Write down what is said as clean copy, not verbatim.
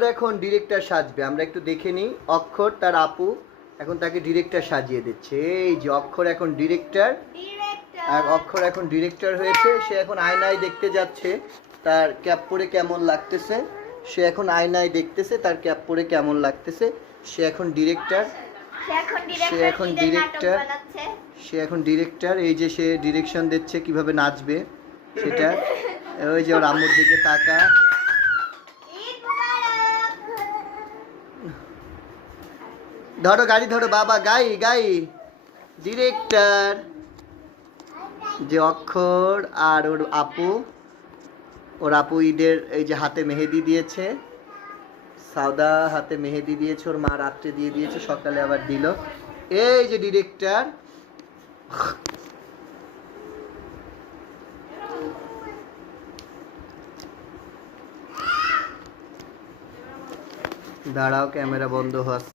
অক্ষর এখন ডিরেক্টর সাজবে, আমরা একটু দেখে নিই। অক্ষর তার আপু এখন তাকে ডিরেক্টর সাজিয়ে দিচ্ছে। এই যে অক্ষর এখন ডিরেক্টর, আর অক্ষর এখন ডিরেক্টর হয়েছে। সে এখন আয়নায় দেখতে যাচ্ছে তার ক্যাপ পরে কেমন লাগতেছে। সে এখন আয়নায় দেখতেছে তার ক্যাপ পরে কেমন লাগতেছে। সে এখন ডিরেক্টর, সে এখন ডিরেক্টর, সে এখন ডিরেক্টর। এই যে সে ডিরেকশন দিচ্ছে কিভাবে নাচবে সেটা। ওই যে ওর আম্মুর দিকে তাকা। ধরো গাড়ি ধরো বাবা, গাই গাই। ডিরেক্টর যে অক্ষর আর ওর আপু, ওর আপু ঈদের এই যে হাতে মেহেদি দিয়েছে, সাউদা হাতে মেহেদি দিয়েছে, ওর মা রাত্রে দিয়ে দিয়েছে, সকালে আবার দিল। এই যে ডিরেক্টর। দাঁড়াও, ক্যামেরা বন্ধ হচ্ছে।